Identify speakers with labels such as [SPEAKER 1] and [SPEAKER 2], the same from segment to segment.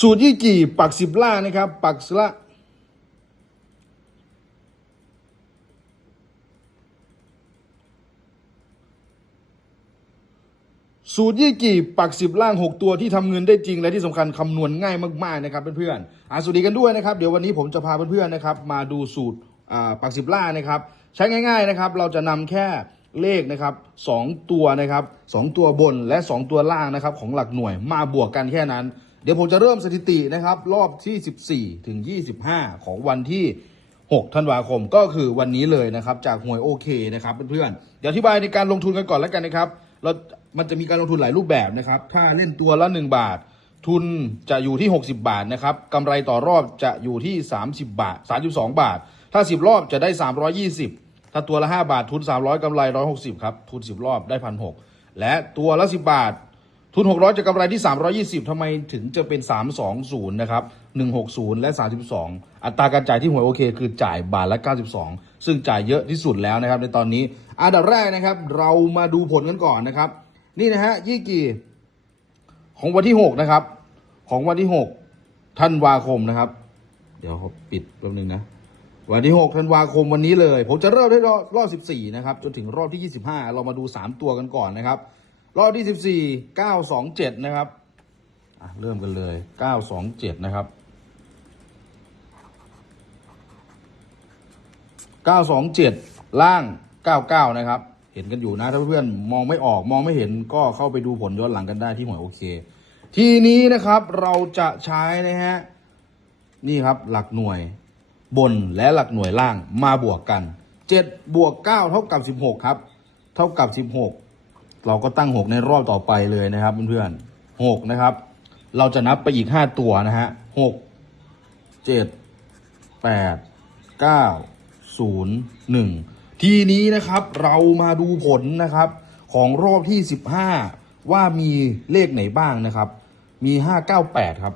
[SPEAKER 1] สูตรยี่กี่ปักสิบล่างนะครับ ปักละสูตรยี่กี่ปักสิบล่าง 6 ตัวที่ทำเงินได้จริง และที่สำคัญคำนวณง่ายมากๆนะครับเพื่อนๆอ่าสวัสดีกันด้วยนะครับ เดี๋ยววันนี้ผมจะพาเพื่อนๆนะครับ มาดูสูตรอ่าปักสิบล่างนะครับ ใช้ง่าย ๆนะครับ เราจะนำแค่เลขนะครับสองตัวนะครับสองตัวบนและ 2 ตัวล่างนะครับ ของหลักหน่วยมาบวกกันแค่นั้น เดี๋ยวผมจะเริ่มสถิตินะครับ รอบที่ 14 ถึง 25 ของวันที่ 6 ธันวาคมก็คือวันนี้เลยนะครับ จากหวยโอเคนะครับเพื่อนๆเดี๋ยวอธิบายในการลงทุนกันก่อนแล้วกันนะครับ เรา มันจะมีการลงทุนหลายรูปแบบนะครับ ถ้าเล่นตัวละ 1 บาท ทุนจะอยู่ที่ 60 บาทนะครับกำไรต่อรอบจะอยู่ที่ 30 บาท 32 บาท ถ้า 10 รอบจะได้ 320 ถ้าตัวละ 5 บาททุน 300กำไร 160 ครับ ทุน 10 รอบได้1,600และตัวละ 10 บาท ทุน 600 จะกำไรที่ 320 ทำไมถึงจะเป็น 320 นะครับ 160 และ 32 อัตราการจ่ายที่หวยโอเค คือจ่ายบาทละ 92 ซึ่งจ่ายเยอะที่สุดแล้วนะครับ ในตอนนี้ อันดับแรกนะครับ เรามาดูผลกันก่อนนะครับ นี่นะฮะยี่กี่ ของวันที่ 6 นะครับ ของวันที่ 6 ธันวาคมนะครับ เดี๋ยวปิดแป๊บนึงนะ วันที่ 6 ธันวาคมวันนี้เลย ผมจะเริ่มที่รอบรอบ 14 นะครับ จนถึงรอบที่ 25 เรามาดู 3 ตัวกันก่อนนะครับ รอบที่14 927นะครับอะเริ่มกันเลย927นะครับ927ล่าง99นะครับ เห็นกันอยู่นะถ้าเพื่อนๆมองไม่ออกมองไม่เห็นก็เข้าไปดูผลย้อนหลังกันได้ที่หวยโอเค ทีนี้นะครับเราจะใช้นะฮะนี่ครับหลักหน่วยบนและหลักหน่วยล่างมาบวกกัน 7 บวก 9 เท่ากับ 16 ครับ เท่ากับ 16 เราก็ตั้ง6ในรอบต่อไปเลยนะครับเพื่อนๆ6นะครับ เราจะนับไปอีก5ตัวนะฮะ6 7 8 9 0 1ทีนี้นะครับเรามาดูผลนะครับ ของรอบที่15ว่ามีเลขไหนบ้างนะครับ มี598ครับ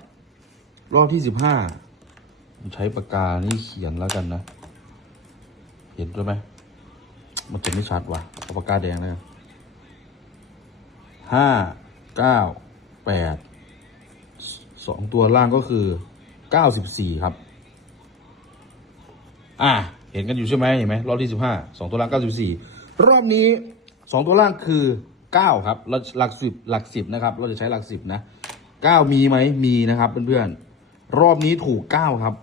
[SPEAKER 1] รอบที่15ใช้ปากกานี่เขียนแล้วกันนะ เห็นด้วยไหมมันจะไม่ชัดว่ะเอาปากกาแดงเลย ห้าเก้าแปดสองตัวล่างก็คือเก้าสิบสี่ครับ อะเห็นกันอยู่ใช่ไหมเห็นไหมรอบที่สิบห้าสองตัวล่างเก้าสิบสี่รอบนี้สองตัวล่างคือเก้าครับเราหลักสิบหลักสิบนะครับ เราจะใช้หลักสิบนะเก้ามีไหมมีนะครับเพื่อนๆรอบนี้ถูกเก้าครับ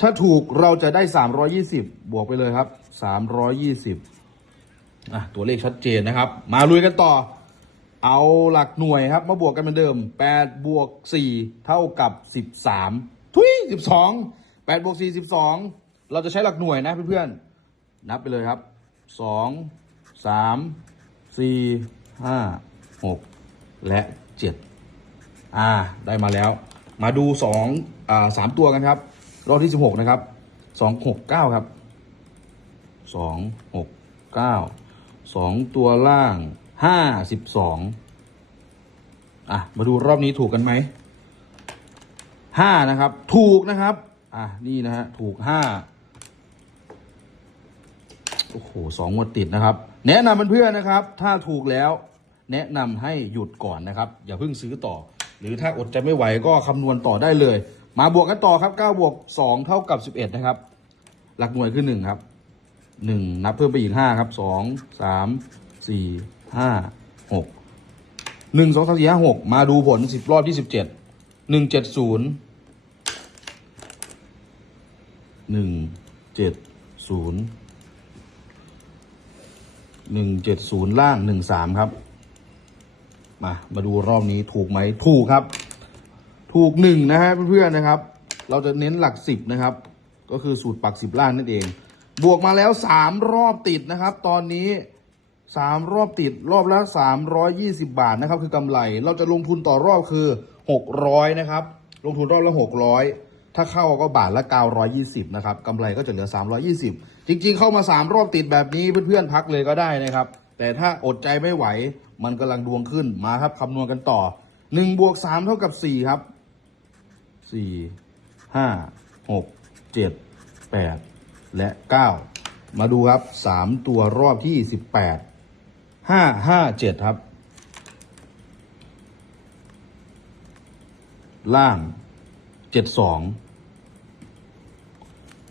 [SPEAKER 1] ถ้าถูกเราจะได้320บวกไปเลยครับ320อ่ะตัวเลขชัดเจนนะครับ มาลุยกันต่อ เอาหลักหน่วยครับ มาบวกกันเหมือนเดิม8บวก4เท่ากับ 13 ทุย12 8บวก4 12 เราจะใช้หลักหน่วยนะเพื่อนๆ นับไปเลยครับ 2 3 4 5 6 และ 7 อ่า ได้มาแล้ว มาดูสองอ่าสามตัวกันครับ รอบที่สิบหกนะครับสองหกเก้าครับสองหกเก้า สองตัวล่างห้าสิบสองอะ มาดูรอบนี้ถูกกันไหมห้านะครับ ถูกนะครับ อะ นี่นะฮะ ถูกห้าโอ้โหสองงวดติดนะครับ แนะนำเพื่อนๆนะครับ ถ้าถูกแล้ว แนะนำให้หยุดก่อนนะครับ อย่าเพิ่งซื้อต่อ หรือถ้าอดใจไม่ไหวก็คำนวณต่อได้เลย มาบวกกันต่อครับ9บวก2เท่ากับ 11 นะครับ หลักหน่วยคือ1ครับ 1นับเพิ่มไปอีก5ครับ2 3 4 5 6 1 2 3 4 5 6มสี่ห้าหกมาดูผล10รอบที่17 1 7 0 1 7 0หนึ่งเจ็ดศูนย์ล่างหนึ่งสามครับ มามาดูรอบนี้ถูกไหมถูกครับ ถูกหนึ่งนะฮะเพื่อนๆนะครับ เราจะเน้นหลักสิบนะครับ ก็คือสูตรปักสิบล่างนั่นเอง บวกมาแล้วสามรอบติดนะครับ ตอนนี้สามรอบติดรอบละสามร้อยยี่สิบาทนะครับ คือกำไร เราจะลงทุนต่อรอบคือหกร้อยนะครับ ลงทุนรอบละหกร้อยถ้าเข้าก็บาทละ920นะครับกำไรก็จะเหลือ320จริง ๆ เข้ามา3รอบติดแบบนี้เพื่อนๆพักเลยก็ได้นะครับ แต่ถ้าอดใจไม่ไหว มันกำลังดวงขึ้นมาครับคำนวณกันต่อ1บวก3เท่ากับ4ครับ4 5 6 7 8แปด และ 9 มาดูครับ 3 ตัวรอบที่ 18 5 5 7 ครับ ล่างเจ็ดสอง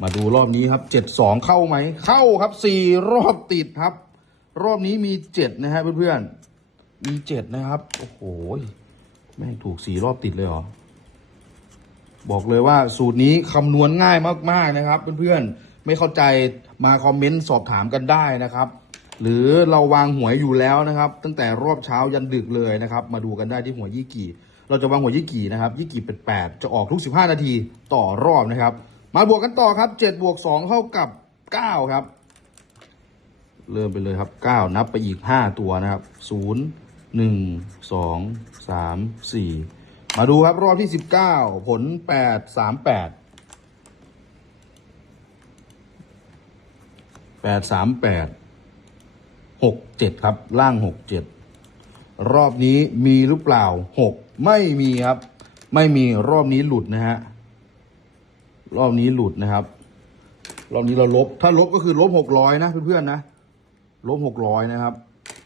[SPEAKER 1] มาดูรอบนี้ครับเจ็ดสองเข้าไหม เข้าครับสี่รอบติดครับ รอบนี้มีเจ็ดนะฮะเพื่อนๆ มีเจ็ดนะครับ โอ้โห แม่งถูกสี่รอบติดเลยเหรอบอกเลยว่าสูตรนี้คำนวณง่ายมาก ๆ นะครับ เพื่อน ๆ ไม่เข้าใจมาคอมเมนต์สอบถามกันได้นะครับ หรือเราวางหวยอยู่แล้วนะครับ ตั้งแต่รอบเช้ายันดึกเลยนะครับ มาดูกันได้ที่หัวยี่กี่ เราจะวางหัวยี่กี่นะครับยี่กี่เป็นแปดจะออกทุก15นาทีต่อรอบนะครับ มาบวกกันต่อครับ7บวก2เท่ากับ9ครับ เริ่มไปเลยครับ9นับไปอีก5ตัวนะครับ0 1 2 3 4มสี่มาดูครับรอบที่19ผลแปดสามแปด 8 3 8 8 3 8 6 7ครับ ล่าง6 7รอบนี้มีหรือเปล่า6ไม่มีครับ ไม่มีรอบนี้หลุดนะฮะรอบนี้หลุดนะครับ รอบนี้เราลบ ถ้าลบก็คือลบหกร้อยนะเพื่อนๆนะลบหกร้อยนะครับ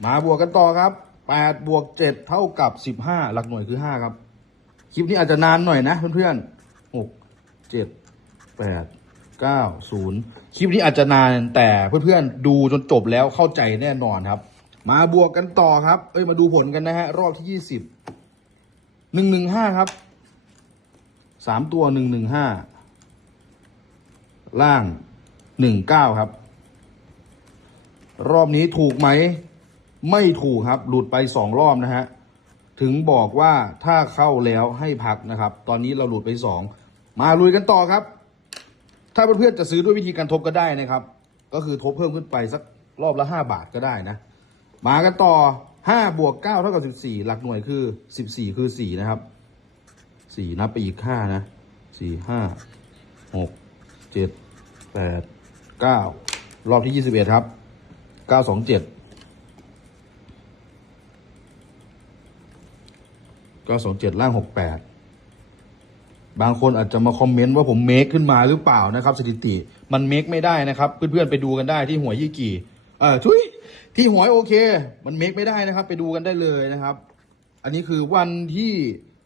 [SPEAKER 1] มาบวกกันต่อครับแปดบวกเจ็ดเท่ากับสิบห้าหลักหน่วยคือห้าครับ คลิปนี้อาจจะนานหน่อยนะเพื่อนๆหกเจ็ดแปด เก้าศูนย์คลิปนี้อาจจะนานแต่เพื่อนๆดูจนจบแล้วเข้าใจแน่นอนครับ มาบวกกันต่อครับ เอ้ยมาดูผลกันนะฮะ รอบที่ยี่สิบหนึ่งหนึ่งห้าครับสามตัวหนึ่งหนึ่งห้าล่างหนึ่งเก้าครับ รอบนี้ถูกไหม ไม่ถูกครับ หลุดไปสองรอบนะฮะ ถึงบอกว่าถ้าเข้าแล้วให้พักนะครับ ตอนนี้เราหลุดไปสองมาลุยกันต่อครับ ถ้าเพื่อนๆจะซื้อด้วยวิธีการทบก็ได้นะครับ ก็คือทบเพิ่มขึ้นไปสักรอบละห้าบาทก็ได้นะ มากันต่อห้าบวกเก้าเท่ากับสิบสี่หลักหน่วยคือสิบสี่คือสี่นะครับสี่นับไปอีกห้านะสี่ห้าหกเจ็ดแปดเก้ารอบที่ยี่สิบเอ็ดครับเก้าสองเจ็ดเก้าสองเจ็ดล่างหกแปด บางคนอาจจะมาคอมเมนต์ว่าผมเมคขึ้นมาหรือเปล่านะครับ สถิติมันเมคไม่ได้นะครับเพื่อนๆไปดูกันได้ที่หัวยี่กี่เออทุยที่หัวโอเค มันเมคไม่ได้นะครับ ไปดูกันได้เลยนะครับ อันนี้คือวันที่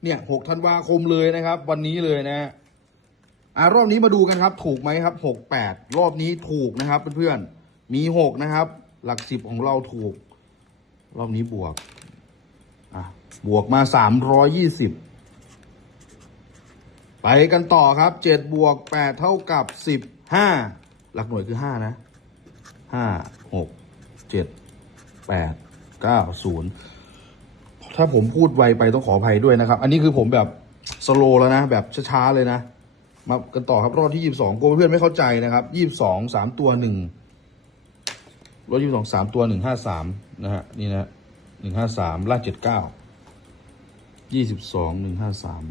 [SPEAKER 1] เนี่ยหกธันวาคมเลยนะครับ วันนี้เลยนะฮะอ่ารอบนี้มาดูกันครับ ถูกไหมครับหกแปดรอบนี้ถูกนะครับเพื่อนๆมีหกนะครับ หลักสิบของเราถูก รอบนี้บวกอะบวกมาสามร้อยยี่สิบ ไปกันต่อครับเจ็ดบวกแปดเท่ากับสิบห้าหลักหน่วยคือห้านะห้าหกเจ็ดแปดเก้าศูนย์ถ้าผมพูดไวไปต้องขออภัยด้วยนะครับ อันนี้คือผมแบบสโลแล้วนะ แบบช้าๆเลยนะ มากันต่อครับรอบที่ยี่สิบสองกลัวเพื่อนไม่เข้าใจนะครับยี่สิบสองสามตัวหนึ่งรอบยี่สิบสองสามตัวหนึ่งห้าสามนะฮะนี่นะหนึ่งห้าสามล่างเจ็ดเก้ายี่สิบสองหนึ่งห้าสาม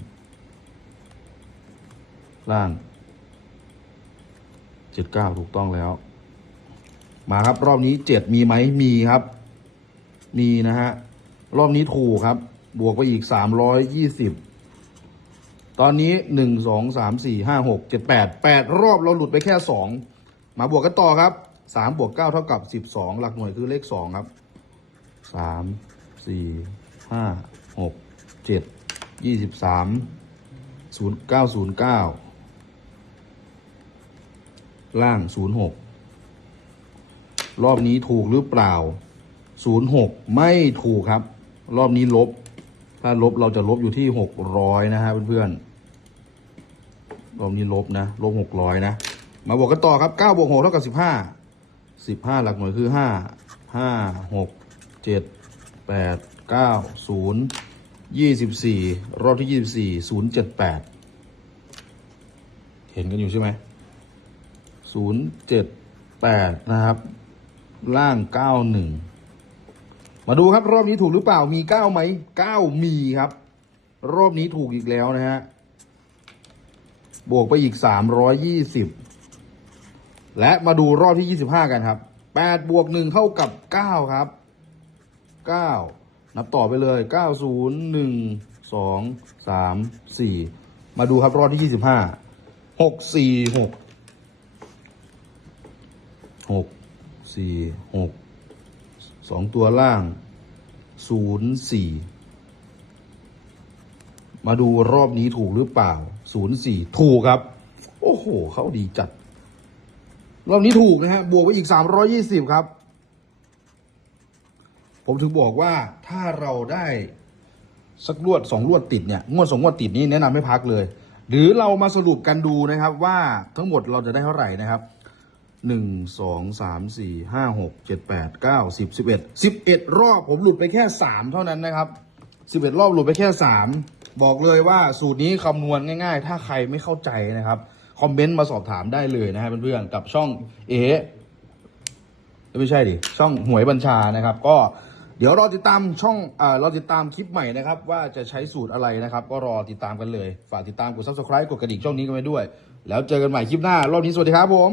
[SPEAKER 1] ล่างเจ็ดเก้าถูกต้องแล้ว มาครับรอบนี้เจ็ดมีไหมมีครับ มีนะฮะ รอบนี้ถูกครับ บวกไปอีกสามร้อยยี่สิบตอนนี้หนึ่งสองสามสี่ห้าหกเจ็ดแปดแปดรอบเราหลุดไปแค่สองมาบวกกันต่อครับสามบวกเก้าเท่ากับสิบสองหลักหน่วยคือเลขสองครับสามสี่ห้าหกเจ็ดยี่สิบสามศูนย์เก้าศูนย์เก้า ล่างศูนย์หกรอบนี้ถูกหรือเปล่าศูนย์หกไม่ถูกครับ รอบนี้ลบ ถ้าลบเราจะลบอยู่ที่หกร้อยนะฮะเพื่อนๆรอบนี้ลบนะลบหกร้อยนะ มาบวกกันต่อครับเก้าบวกหกเท่ากับสิบห้าสิบห้าหลักหน่วยคือห้าห้าหกเจ็ดแปดเก้าศูนย์ยี่สิบสี่รอบที่ยี่สิบสี่ศูนย์เจ็ดแปดเห็นกันอยู่ใช่ไหม ศูนย์เจ็ดแปดนะครับ ล่างเก้าหนึ่งมาดูครับรอบนี้ถูกหรือเปล่ามีเก้าไหมเก้ามีครับ รอบนี้ถูกอีกแล้วนะฮะบวกไปอีกสามร้อยยี่สิบและมาดูรอบที่ยี่สิบห้ากันครับแปดบวกหนึ่งเท่ากับเก้าครับเก้านับต่อไปเลยเก้าศูนย์หนึ่งสองสามสี่มาดูครับรอบที่ยี่สิบห้าหกสี่หก หกสี่หกสองตัวล่างศูนย์สี่มาดูรอบนี้ถูกหรือเปล่า04ถูกครับ โอ้โห เขาดีจัด รอบนี้ถูกนะฮะ บวกไปอีก320ครับ ผมถึงบอกว่าถ้าเราได้สักรวดสองรวดติดเนี่ยงวดสองงวดติดนี้แนะนำให้พักเลย หรือเรามาสรุปกันดูนะครับว่าทั้งหมดเราจะได้เท่าไหร่นะครับ หนึ่งสองสามสี่ห้าหกเจ็ดแปดเก้าสิบสิบเอ็ดสิบเอ็ดรอบผมหลุดไปแค่สามเท่านั้นนะครับสิบเอ็ดรอบหลุดไปแค่สามบอกเลยว่าสูตรนี้คำนวณง่าย ๆ ถ้าใครไม่เข้าใจนะครับ คอมเมนต์มาสอบถามได้เลยนะฮะเพื่อนๆกับช่องเอไม่ใช่ดิช่องหวยบัญชานะครับ ก็เดี๋ยวรอติดตามช่องเอ่อรอติดตามคลิปใหม่นะครับ ว่าจะใช้สูตรอะไรนะครับ ก็รอติดตามกันเลย ฝากติดตามกด subscribe กดกระดิ่งช่องนี้กันไว้ด้วย แล้วเจอกันใหม่คลิปหน้ารอบนี้สวัสดีครับผม